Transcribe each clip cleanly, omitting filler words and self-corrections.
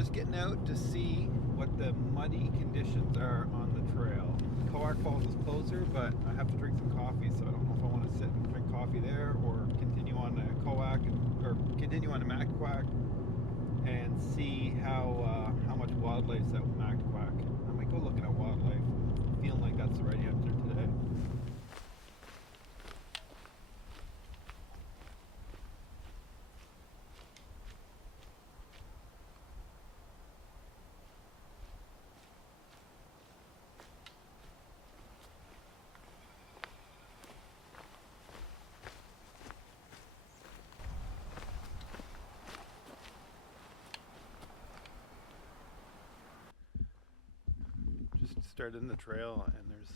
just getting out to see what the muddy conditions are on the trail. Mactaquac Falls is closer, but I have to drink some coffee, so I don't know if I want to sit and drink coffee there or continue on to continue on to Mactaquac and see how much wildlife's at Mactaquac. I might go looking at wildlife. I'm feeling like that's the right answer today. Started in the trail and there's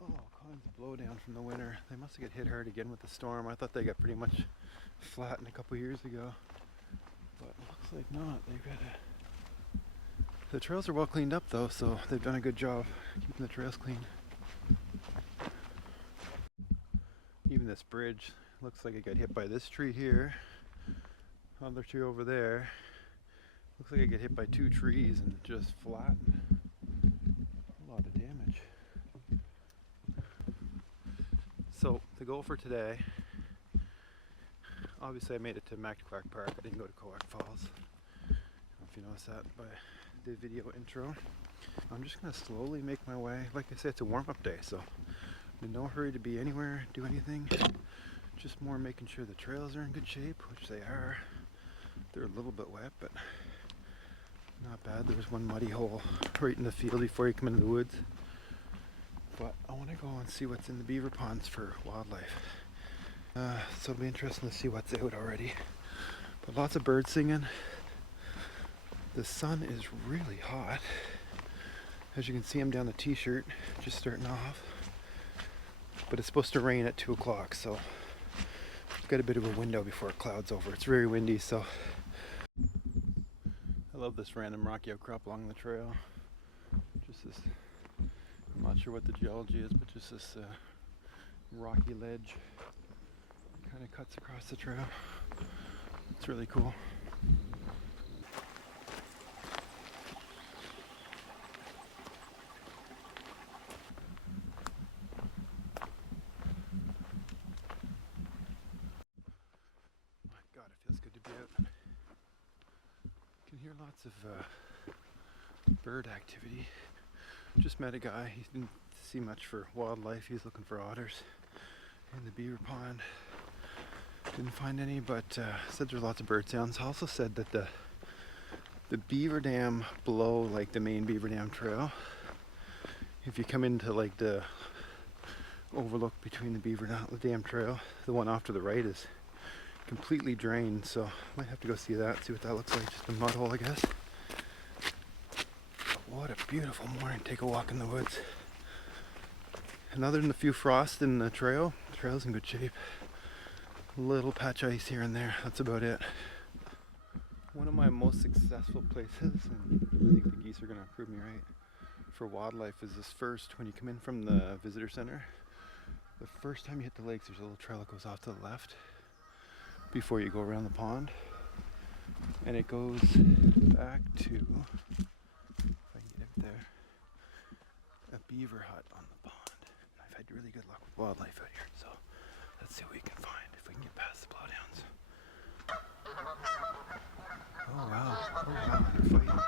all kinds of blowdowns from the winter. They must have got hit hard again with the storm. I thought they got pretty much flattened a couple years ago, but it looks like not. The trails are well cleaned up though, so they've done a good job keeping the trails clean. Even this bridge looks like it got hit by this tree here, other tree over there. Looks like it got hit by two trees and just flattened. A lot of damage. So the goal for today, obviously I made it to Mactaquac Park. I didn't go to Mactaquac Falls. I don't know if you noticed that by the video intro. I'm just going to slowly make my way. Like I said, it's a warm-up day, so I'm in no hurry to be anywhere, do anything. Just more making sure the trails are in good shape, which they are. They're a little bit wet, but not bad. There's one muddy hole right in the field before you come into the woods. But I want to go and see what's in the beaver ponds for wildlife. So it'll be interesting to see what's out already. But lots of birds singing. The sun is really hot. As you can see, I'm down the t-shirt, just starting off. But it's supposed to rain at 2 o'clock, so I've got a bit of a window before it clouds over. It's very windy, so I love this random rocky outcrop along the trail. Just this, I'm not sure what the geology is, but just this rocky ledge kind of cuts across the trail. It's really cool. My God, it feels good to be out. You can hear lots of bird activity. Just met a guy. He didn't see much for wildlife. He was looking for otters in the beaver pond. Didn't find any, but said there's lots of bird sounds. Also said that the beaver dam below, like the main beaver dam trail, if you come into like the overlook between the beaver dam trail, the one off to the right is completely drained, so might have to go see that, see what that looks like. Just a mud hole, I guess. What a beautiful morning. Take a walk in the woods. And other than a few frosts in the trail's in good shape. A little patch ice here and there. That's about it. One of my most successful places, and I think the geese are going to prove me right, for wildlife is this first, when you come in from the visitor center, the first time you hit the lakes, there's a little trail that goes off to the left before you go around the pond. And it goes back to, if I can get it there, a beaver hut on the pond. And I've had really good luck with wildlife out here, so let's see what we can find if we can get past the blowdowns. Oh wow, they're fighting.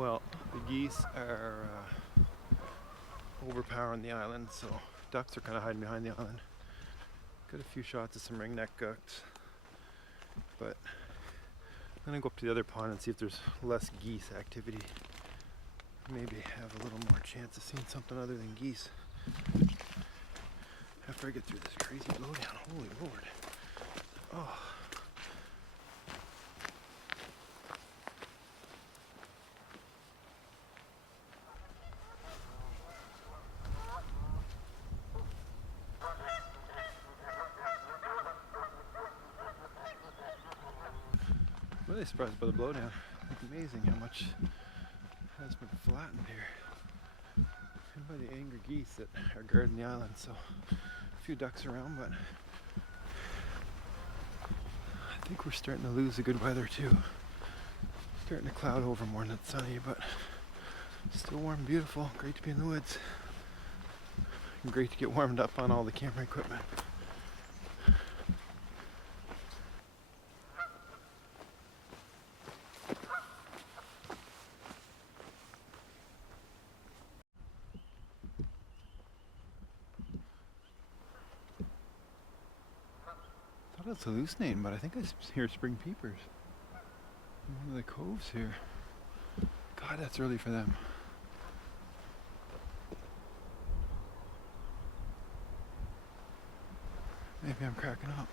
Well, the geese are overpowering the island, so ducks are kind of hiding behind the island. Got a few shots of some ringneck ducks, but I'm gonna go up to the other pond and see if there's less geese activity. Maybe have a little more chance of seeing something other than geese after I get through this crazy blowdown. Holy Lord. Oh. I'm really surprised by the blowdown. It's amazing how much has been flattened here. And by the angry geese that are guarding the island, so a few ducks around, but I think we're starting to lose the good weather too. Starting to cloud over more than it's sunny, but still warm and beautiful. Great to be in the woods. And great to get warmed up on all the camera equipment. I thought it was hallucinating, but I think I hear spring peepers in one of the coves here. God, that's early for them. Maybe I'm cracking up.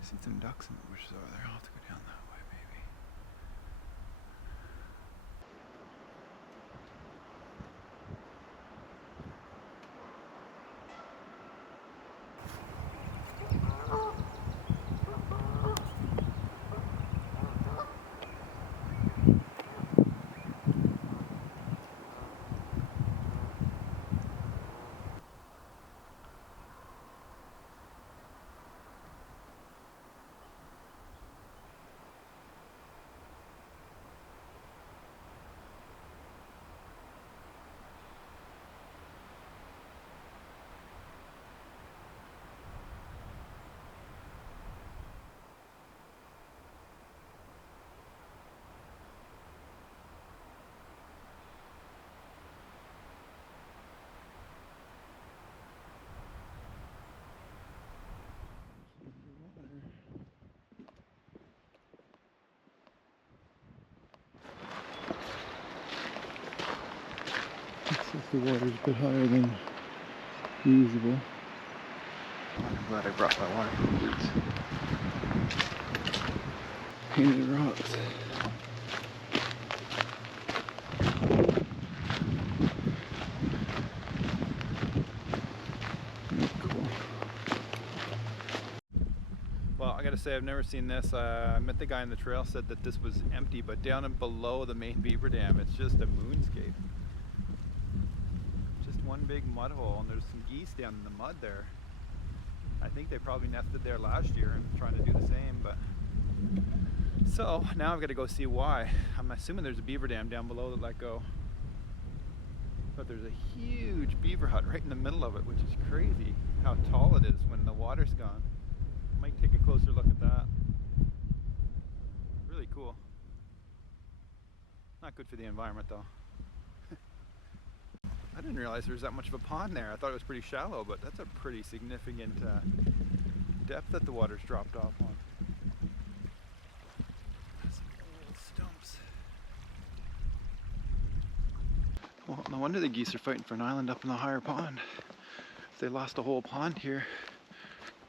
I see some ducks in the bushes over there. I'll have to go down that way, maybe. The water's a bit higher than usable. I'm glad I brought my waterproof boots. Painted rocks. Cool. Well, I gotta say, I've never seen this. I met the guy on the trail, said that this was empty, but down and below the main beaver dam, it's just a moonscape. One big mud hole, and there's some geese down in the mud there. I think they probably nested there last year and trying to do the same, but so now I've got to go see why. I'm assuming there's a beaver dam down below that let go, but there's a huge beaver hut right in the middle of it, which is crazy how tall it is when the water's gone. Might take a closer look at that. Really cool. Not good for the environment though. I didn't realize there was that much of a pond there. I thought it was pretty shallow, but that's a pretty significant depth that the water's dropped off on. Some old stumps. Well, no wonder the geese are fighting for an island up in the higher pond. If they lost a whole pond here,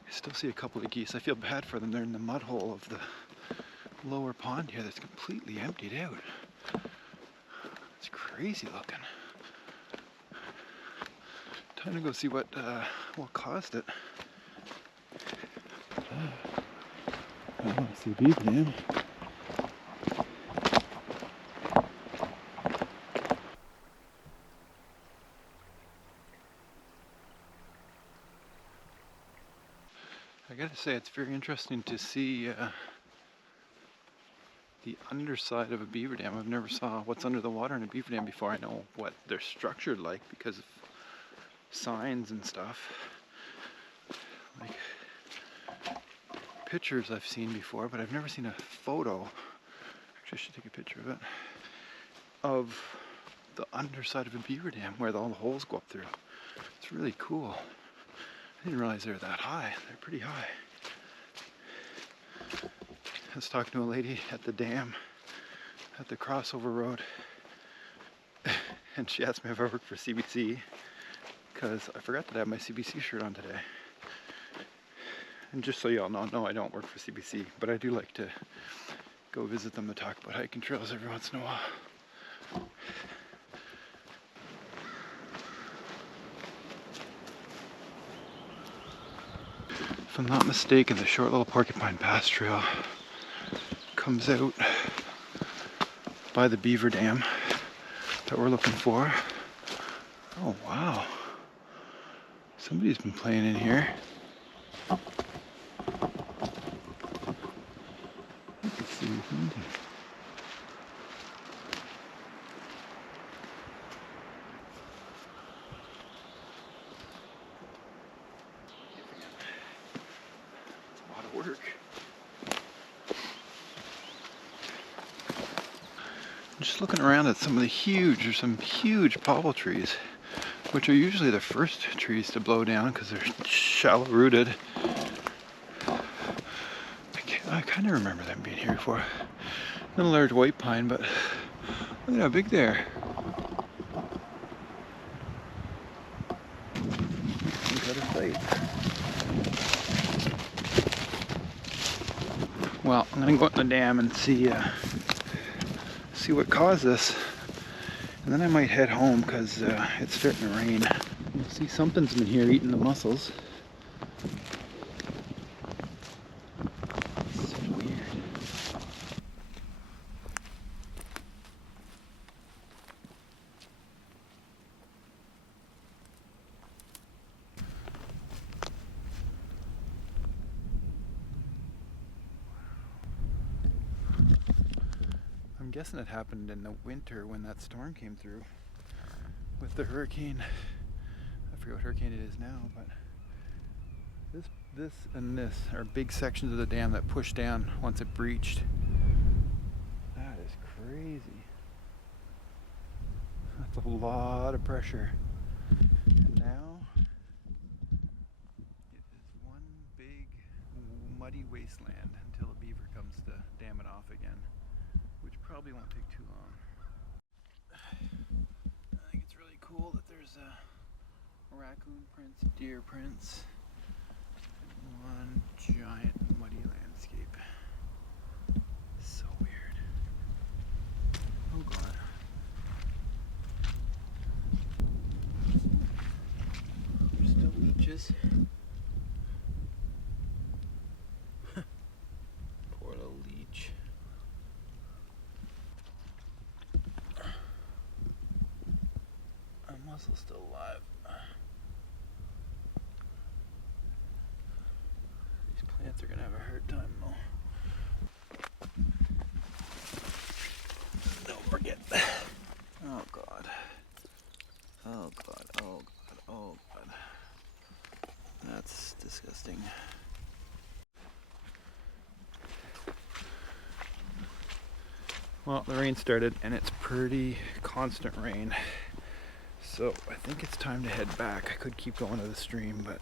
I still see a couple of geese. I feel bad for them. They're in the mud hole of the lower pond here that's completely emptied out. It's crazy looking. Time to go see what caused it. I want to see a beaver dam. I gotta say, it's very interesting to see the underside of a beaver dam. I've never saw what's under the water in a beaver dam before. I know what they're structured like because of signs and stuff. Like pictures I've seen before, but I've never seen a photo. Actually, I should take a picture of it. Of the underside of a beaver dam where all the holes go up through. It's really cool. I didn't realize they were that high. They're pretty high. I was talking to a lady at the dam at the crossover road, and she asked me if I worked for CBC because I forgot that I have my CBC shirt on today. And just so y'all know, no, I don't work for CBC, but I do like to go visit them and talk about hiking trails every once in a while. If I'm not mistaken, the short little porcupine pass trail comes out by the beaver dam that we're looking for. Oh wow, somebody's been playing in here. Let's see what's in there. A lot of work. Just looking around at some huge popple trees, which are usually the first trees to blow down because they're shallow rooted. I kind of remember them being here before. Not a large white pine, but look at how big they are. Well, I'm gonna go out in the dam and see what caused this, and then I might head home because it's starting to rain. You'll see something's been here eating the mussels. So weird. I'm guessing it happened in the winter when that storm came through with the hurricane. I forget what hurricane it is now, but this and this are big sections of the dam that pushed down once it breached. That is crazy. That's a lot of pressure. And now it is one big muddy wasteland until a beaver comes to dam it off again, which probably won't take too long. I think it's really cool that there's raccoon prints, deer prints, one giant muddy landscape. So weird. Oh god. There's still leeches. Poor little leech. Our muscle's still alive. These plants are gonna have a hard time though. Don't forget. Oh god. Oh god. Oh god. Oh god. That's disgusting. Well, the rain started and it's pretty constant rain. So I think it's time to head back. I could keep going to the stream, but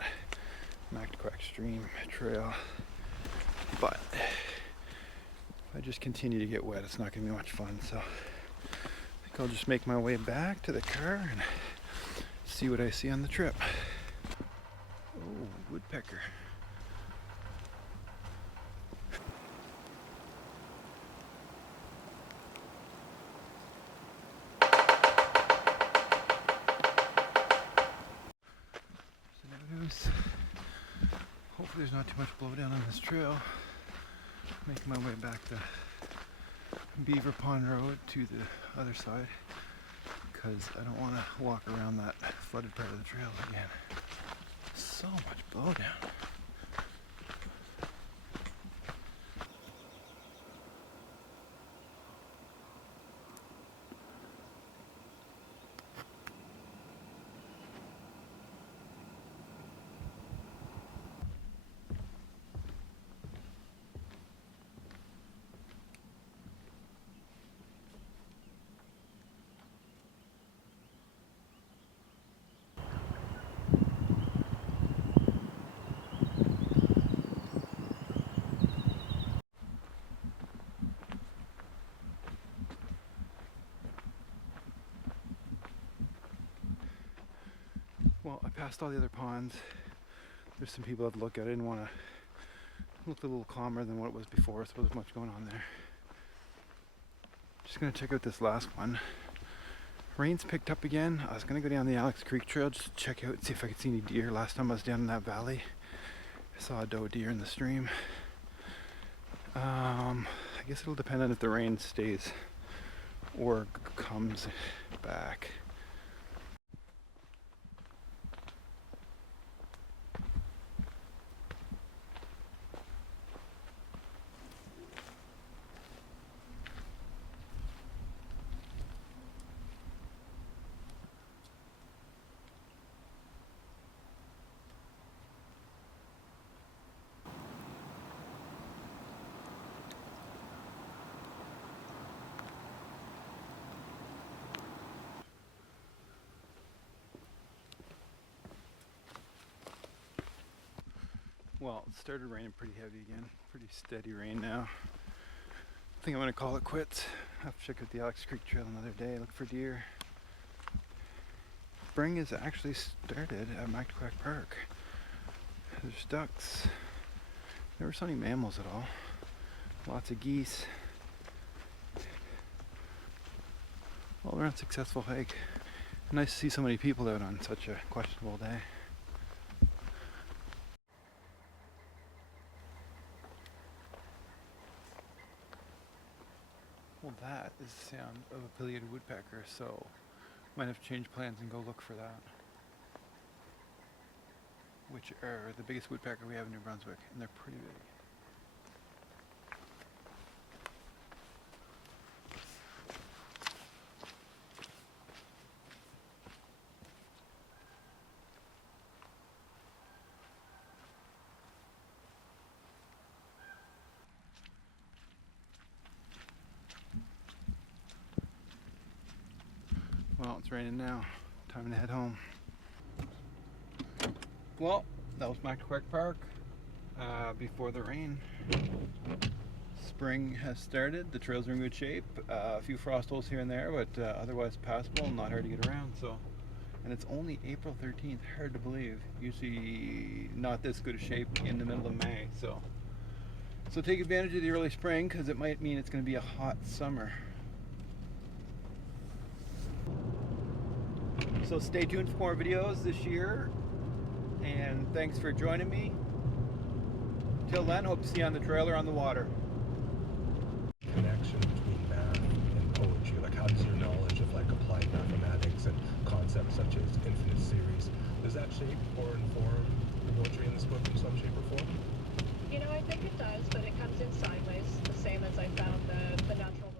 Mactaquac stream trail. But if I just continue to get wet, it's not going to be much fun. So I think I'll just make my way back to the car and see what I see on the trip. Oh, woodpecker. Hopefully there's not too much blowdown on this trail. Making my way back to Beaver Pond Road to the other side because I don't want to walk around that flooded part of the trail again. So much blowdown. Well, I passed all the other ponds. There's some people that look at it and want to look a little calmer than what it was before, so there's much going on there. Just gonna check out this last one. Rain's picked up again. I was gonna go down the Alex Creek Trail just to check out and see if I could see any deer. Last time I was down in that valley, I saw a doe deer in the stream. I guess it'll depend on if the rain stays or comes back. Well, it started raining pretty heavy again. Pretty steady rain now. I think I'm gonna call it quits. I'll have to check out the Alex Creek Trail another day, look for deer. Spring has actually started at Mactaquac Park. There's ducks. Never saw any mammals at all. Lots of geese. All around successful hike. Nice to see so many people out on such a questionable day. Well, that is the sound of a pileated woodpecker, so might have to change plans and go look for that. Which are the biggest woodpecker we have in New Brunswick, and they're pretty big. Well, it's raining now. Time to head home. Well, that was Mactaquac Park before the rain. Spring has started. The trails are in good shape. A few frost holes here and there, but otherwise passable and not hard to get around. So, and it's only April 13th. Hard to believe. Usually not this good a shape in the middle of May. So take advantage of the early spring because it might mean it's going to be a hot summer. So stay tuned for more videos this year, and thanks for joining me. Till then, hope to see you on the trail or on the water. Connection between math and poetry, like how does your knowledge of like applied mathematics and concepts such as infinite series, does that shape or inform the poetry in this book in some shape or form? You know, I think it does, but it comes in sideways, the same as I found the natural